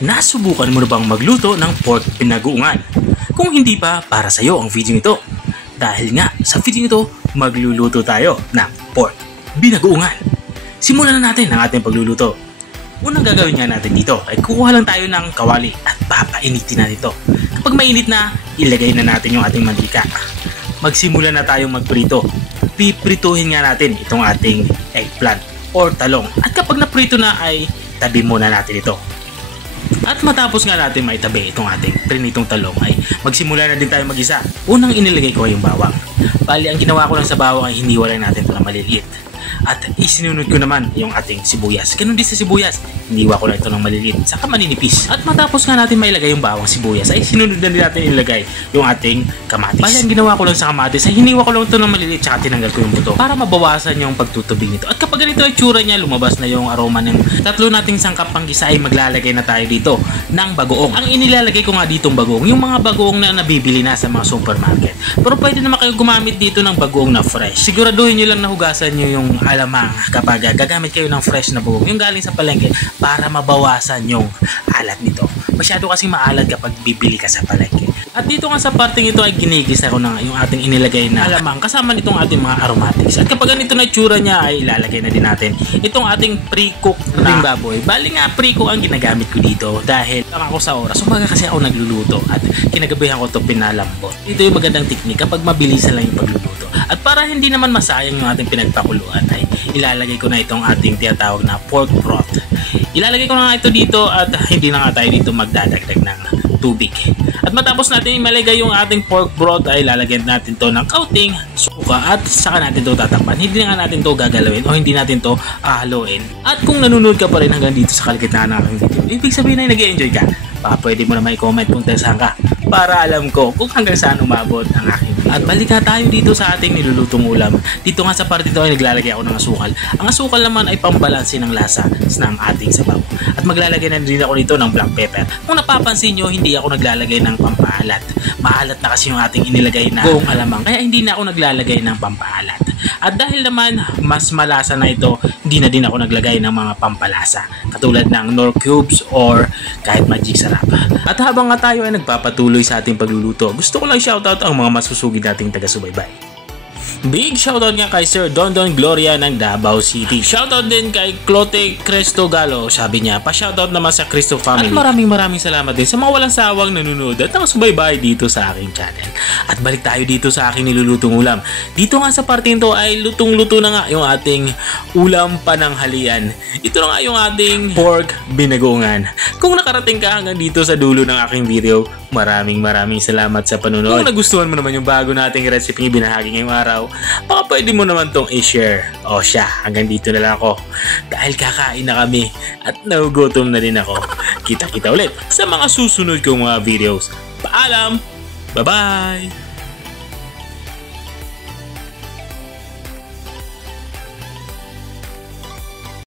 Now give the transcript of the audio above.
Nasubukan mo na bang magluto ng pork binagoongan? Kung hindi pa, para sa'yo ang video nito. Dahil nga, sa video nito, magluluto tayo ng pork binagoongan. Simulan na natin ang ating pagluluto. Unang gagawin nga natin dito ay kukuha lang tayo ng kawali at papainitin natin ito. Kapag mainit na, ilagay na natin yung ating mantika. Magsimula na tayong magprito. Piprituhin nga natin itong ating eggplant or talong. At kapag naprito na ay tabi muna natin ito. At matapos nga natin maitabi itong ating prinitong talong ay magsimula na din tayo mag-isa. Unang inilagay ko ay yung bawang. Bali, ang ginawa ko lang sa bawang ay hiniwalay natin ito na maliliit. At isinunod ko naman yung ating sibuyas. Ganun din sa sibuyas, hiniwa ko lang ito ng maliliit, saka maninipis. At matapos nga natin mailagay yung bawang sibuyas, ay sinunod na din natin ilagay yung ating kamatis. Bali, ang ginawa ko lang sa kamatis ay hiniwa ko lang ito ng maliliit, saka tinanggal ko yung buto para mabawasan yung pagtutubig nito. At kapag ganito ay tsura niya, lumabas na yung aroma ng tatlo nating sangkap panggisa, ay maglalagay na tayo dito ng bagoong. Ang inilalagay ko nga ditong bagoong, yung mga bagoong na nabibili na sa mga supermarket. Pero pwede naman kayo gumamit dito ng bagoong na fresh. Siguraduhin nyo lang na hugasan nyo yung alamang kapag gagamit kayo ng fresh na bagoong, yung galing sa palengke, para mabawasan yung alat nito. Masyado kasing maalat kapag bibili ka sa palengke. At dito nga sa parting ito ay ginigisa ko na yung ating inilagay na alamang kasama nitong ating mga aromatics. At kapag ganito na tsura niya ay ilalagay na din natin itong ating pre-cook na baboy. Bali nga pre-cook ang ginagamit ko dito dahil tama ako sa oras. Umaga kasi ako nagluluto at kinagabihan ko ito pinalambot. Ito yung magandang teknik kapag mabilisan lang yung pagluluto. At para hindi naman masayang yung ating pinagpakuluan ay ilalagay ko na itong ating tinatawag na pork broth. Ilalagay ko na nga ito dito at hindi na nga tayo dito magdadagdag ng tubig. At matapos natin imalagay yung ating pork broth ay lalagyan natin to ng kaunting suka at saka natin to tatakpan. Hindi na nga natin to gagalawin o hindi natin to haluin. At kung nanonood ka pa rin hanggang dito sa kalagitnaan ng aking video, ibig sabihin ay nag-enjoy ka. Baka pwede mo naman i-comment kung saan ka para alam ko kung hanggang saan umabot ang aking video. At balik na tayo dito sa ating nilulutong ulam. Dito nga sa parte ito ay naglalagay ako ng asukal. Ang asukal naman ay pambalanse ng lasa ng ating sabaw. At maglalagay na din ako dito ng black pepper. Kung napapansin nyo, hindi ako naglalagay ng pampaalat. Maalat na kasi yung ating inilagay na buong alamang, kaya hindi na ako naglalagay ng pampaalat. At dahil naman mas malasa na ito, hindi na din ako naglagay ng mga pampalasa katulad ng Knorr cubes or kahit Magic Sarap. At habang nga tayo ay nagpapatuloy sa ating pagluluto, gusto ko lang shoutout ang mga masusugid nating taga-subaybay. Big shoutout nga kay Sir Dondon Gloria ng Davao City. Shoutout din kay Clote Cresto Galo. Sabi niya, pa-shoutout naman sa Cristo Family. At maraming salamat din sa mga walang sawang nanonood at nakasubaybay dito sa aking channel. At balik tayo dito sa aking nilulutong ulam. Dito nga sa parte nito ay lutong-luto na nga yung ating ulam pananghalian. Ito na nga yung ating pork binagoongan. Kung nakarating ka hanggang dito sa dulo ng aking video, maraming salamat sa panonood. Kung nagustuhan mo naman yung bago nating recipe binahagi ngayong araw, baka pwede mo naman tong i-share. O siya, hanggang dito na lang ako. Dahil kakain na kami at nagugutom na din ako. Kita-kita ulit sa mga susunod kong mga videos. Paalam! Bye-bye!